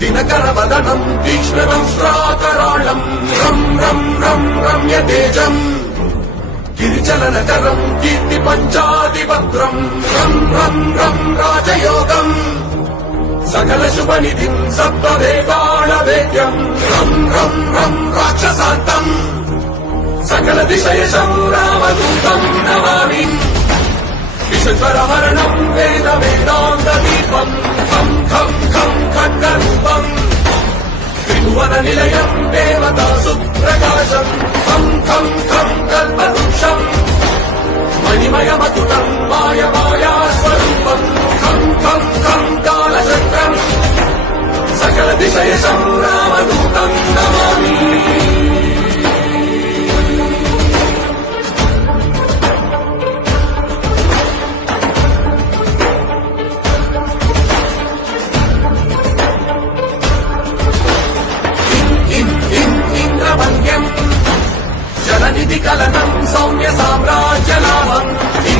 दिनकरवदनं तीक्ष्णदंष्ट्राकराळं रं रं रं रम्यतेजं गिरिचलनकरं कीर्तिपञ्चादिभद्रं रं रं रं राजयोगम् सकलशुभनिधिं सप्तवेदाणवेद्यं रं रं रं राक्षसान्तम् सकलदिशयशं रामदूतं नमामि विश्वरहरणं वेदवेदान्तदीपं खं खं खं खड्गरूपं त्रिभुवननिलयं देवतासुप्रकाशं खं खं खं कल्पवृक्षं मणिमयमतुलं मायमायास्वरूपं खं खं खं कालचक्रं सकलदिशयशं रामदूतं नमामि कलनं सौम्य साम्राज्यलाभम्